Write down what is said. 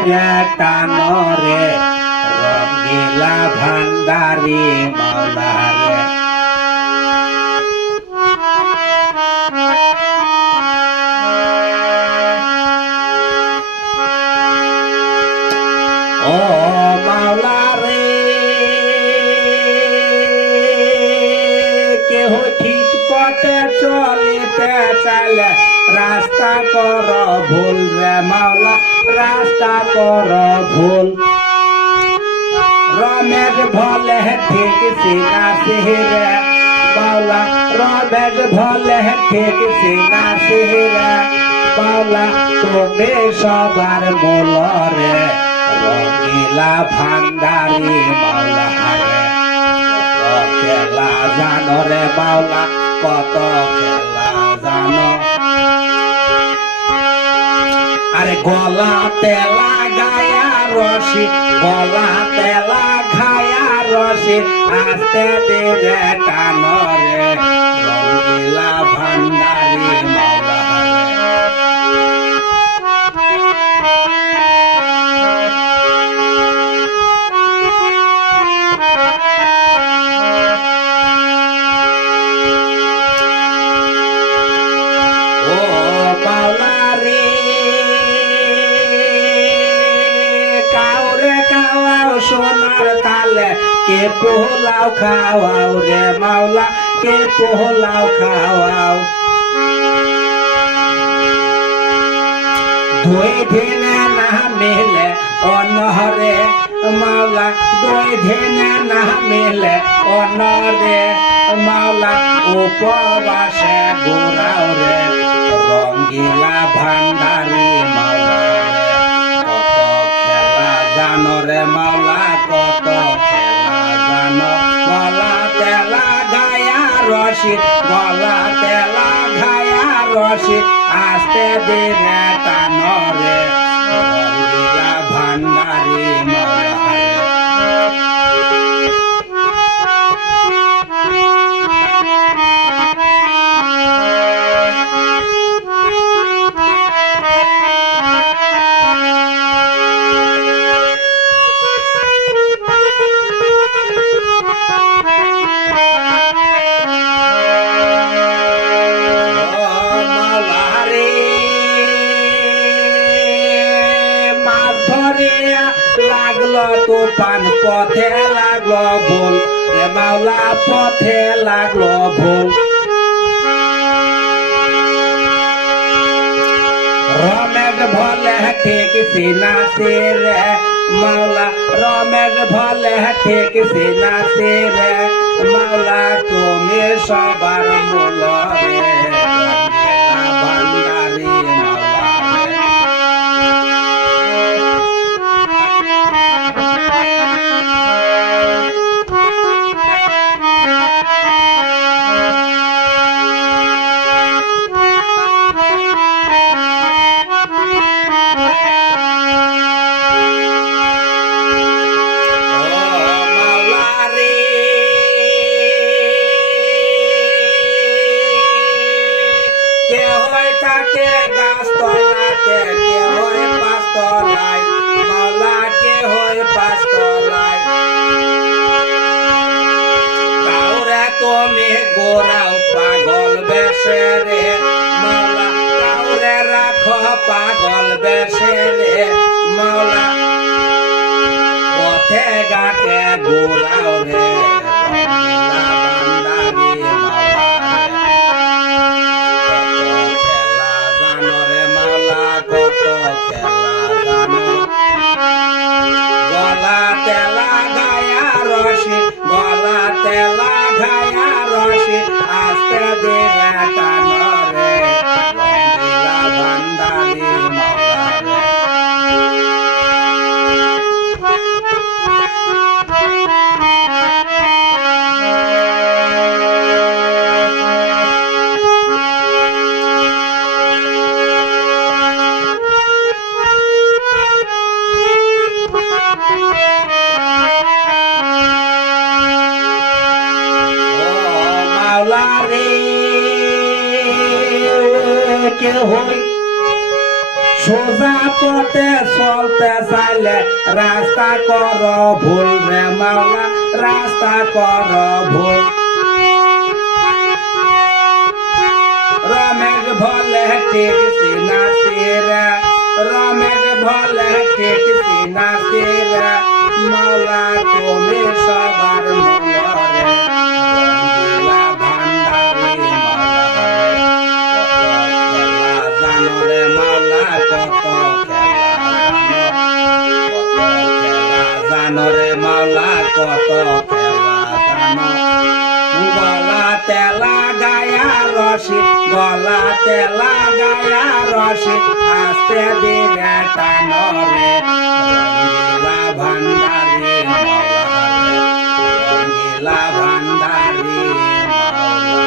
দিরে টানরে রঙ্গিলা ভান্ডারি মাওলা রে ও মাওলা রে কেহ ঠিক পথে চলিতে চাইলে রাস্তা কর ভুল রে মাওলা রাস্তা কর ভুল রমেশ ভলে ঠিক সিনা সিহরে মাওলা রমেশ ভলে ঠিক সিনা সিহরে মাওলা তুমি সবার মূল রে রঙিলা ভান্ডারি মাওলা রে কত খেলা জানো রে মাওলা কত খেলা জানো আরে গলাতে লাগায়া রশি গলাতে লাগায়া রশি আস্তে দিরে টানো রে রঙিলা ভান্ডারি মাওলা সোনার তালে কে পোলাও খাওয়াও রে মাওলা কে পোলাও খাওয়াও দুই দিনে না মিলে অনহরে মাওলা দুই দিনে না মিলে অনরে মাওলা উপবাসে গোড়াও রে রঙ্গিলা ভান্ডারি মাওলা জানো রে মাওলা কত খেলা জানো গলা তেলা গায়া রশি গলা তেলা গায়া রশি আস্তে দিনে টানো রে রঙিলা ভান্ডারি মাওলা লাগলো তুফান পথে লাগলো ভুল রে মাওলা পথে লাগলো ভুল রমেশ ভলে ঠিক সিনা রে মাওলা রমেশ ভলে ঠিক সিনা রে মাওলা তুমি সবার মূল রে ভান্ডারি থাকে গাছ তলাতে কে হয় পাঁচ তলায় মাওলা কে হয় পাঁচ তলায় কাউরে তুমি গোরাও পাগল বেশে রে মাওলা কাউরে রাখো পাগল বেশে রে মাওলা পথে ঘাটে গোরাও রে গলা তেলা গায়া রশি গলা তেলা গায়া রশি আস্তে দিরে টানো রে রঙিলা ভান্ডারি মাওলা রে কে হই সোজা পথে চলতে চাইলে রাস্তা কর ভুল রে মাওলা রাস্তা কর ভুল রমেশ ভলে ঠিক সিনাসিরা রমেশ ভলে ঠিক সিনাসিরা মাওলা তুমি সবার মূলরে রঙ্গিলা ভান্ডারি মাওলা কত খেলা জানো রে মাওলা কত খেলা জানো গলা তেলা গায়া রশি গলা তেলা গায়া রশি আস্তে দিলে টানরে রঙ্গিলা ভান্ডারি রঙ্গিলা ভান্ডারি মাওলা